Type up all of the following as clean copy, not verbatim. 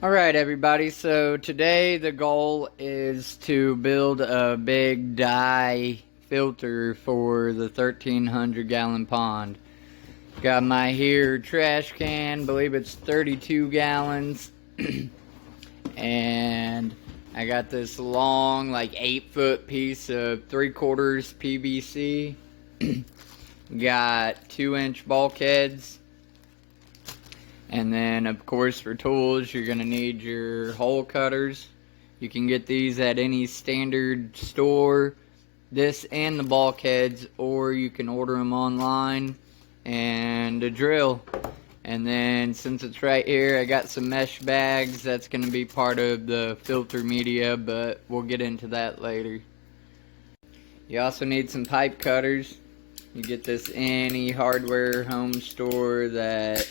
Alright everybody, so today the goal is to build a big dye filter for the 1,300 gallon pond. Got my here trash can, believe it's 32 gallons. And I got this long, like 8-foot piece of 3/4 PVC. Got 2-inch bulkheads. And then, of course, for tools, you're going to need your hole cutters. You can get these at any standard store, this and the bulkheads, or you can order them online, and a drill. And then, since it's right here, I got some mesh bags. That's going to be part of the filter media, but we'll get into that later. You also need some pipe cutters. You get this any hardware home store that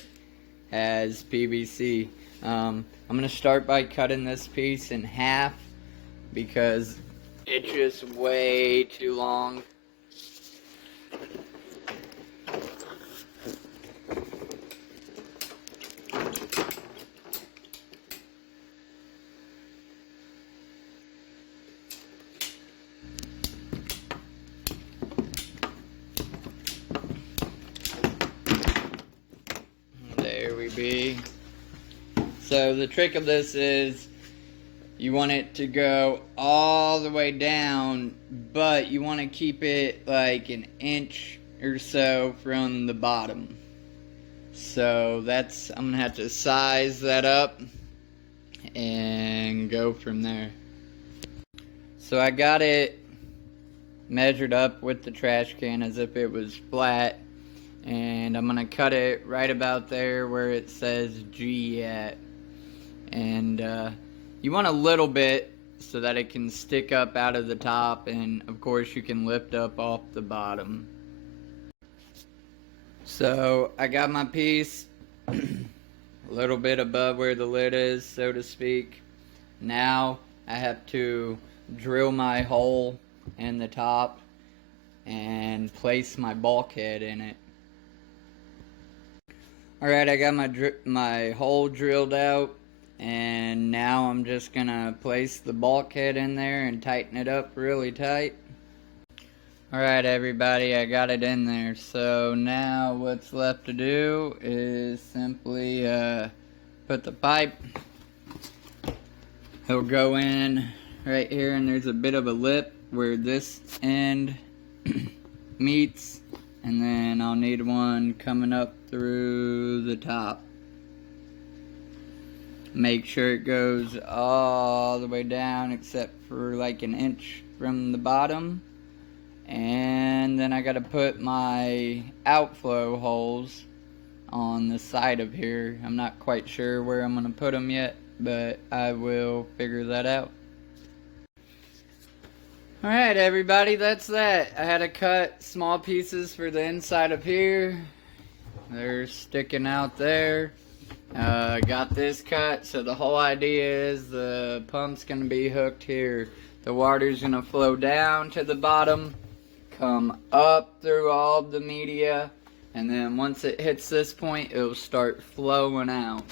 has PVC. I'm going to start by cutting this piece in half because it's just way too long. Be. So the trick of this is you want it to go all the way down, but you want to keep it like an inch or so from the bottom. So that's, I'm gonna have to size that up and go from there. So I got it measured up with the trash can as if it was flat. And I'm going to cut it right about there where it says G at. And you want a little bit so that it can stick up out of the top, and of course you can lift up off the bottom. So I got my piece a little bit above where the lid is, so to speak. Now I have to drill my hole in the top and place my bulkhead in it. Alright, I got my hole drilled out, and now I'm just gonna place the bulkhead in there and tighten it up really tight. Alright everybody, I got it in there. So now what's left to do is simply put the pipe. It'll go in right here, and there's a bit of a lip where this end meets. And then I'll need one coming up through the top. Make sure it goes all the way down except for like an inch from the bottom. And then I gotta put my outflow holes on the side of here. I'm not quite sure where I'm gonna put them yet, but I will figure that out. Alright everybody, that's that. I had to cut small pieces for the inside of here. They're sticking out there. Got this cut, so the whole idea is the pump's going to be hooked here. The water's going to flow down to the bottom, come up through all of the media, and then once it hits this point, it'll start flowing out.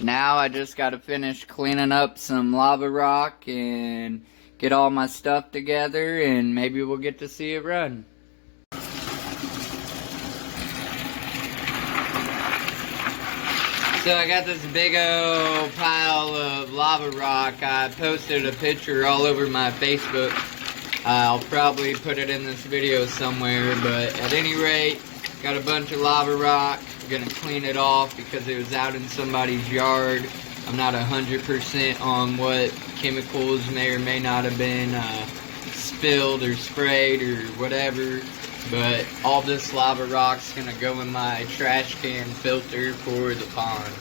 Now I just got to finish cleaning up some lava rock and get all my stuff together, and maybe we'll get to see it run. So I got this big old pile of lava rock. I posted a picture all over my Facebook. I'll probably put it in this video somewhere, but at any rate, got a bunch of lava rock. I'm gonna clean it off because it was out in somebody's yard. I'm not 100% on what chemicals may or may not have been spilled or sprayed or whatever, but all this lava rock's gonna go in my trash can filter for the pond.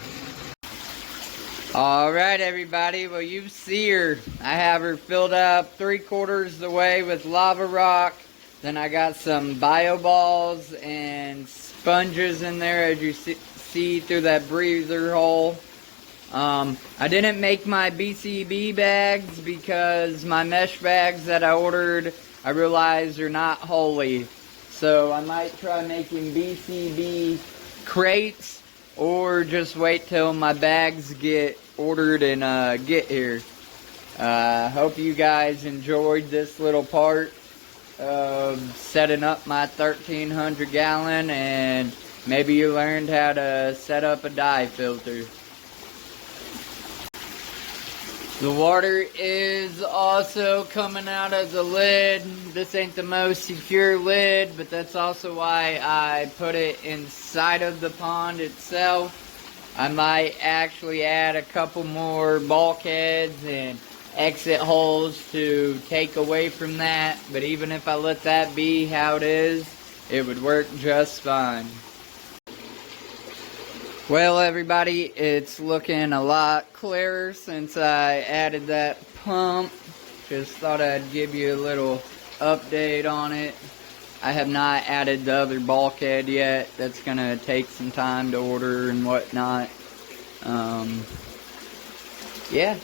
Alright everybody, well you see her. I have her filled up 3/4 the way with lava rock. Then I got some bio balls and sponges in there, as you see through that breather hole. I didn't make my BCB bags because my mesh bags that I ordered, I realized are not holy. So I might try making BCB crates or just wait till my bags get ordered and get here. Hope you guys enjoyed this little part of setting up my 1,300 gallon, and maybe you learned how to set up a dye filter. The water is also coming out of the lid. This ain't the most secure lid, but that's also why I put it inside of the pond itself. I might actually add a couple more bulkheads and exit holes to take away from that, but even if I let that be how it is, it would work just fine. Well, everybody, it's looking a lot clearer since I added that pump. Just thought I'd give you a little update on it. I have not added the other bulkhead yet. That's gonna take some time to order and whatnot. Yeah.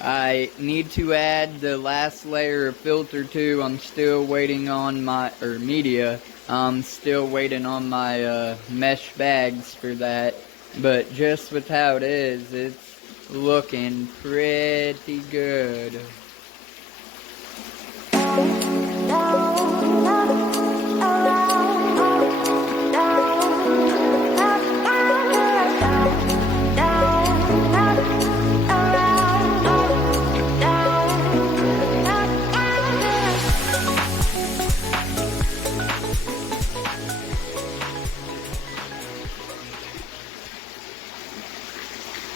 I need to add the last layer of filter too. I'm still waiting on my, media. I'm still waiting on my mesh bags for that. But just with how it is, it's looking pretty good.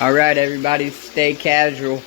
Alright, everybody, stay casual.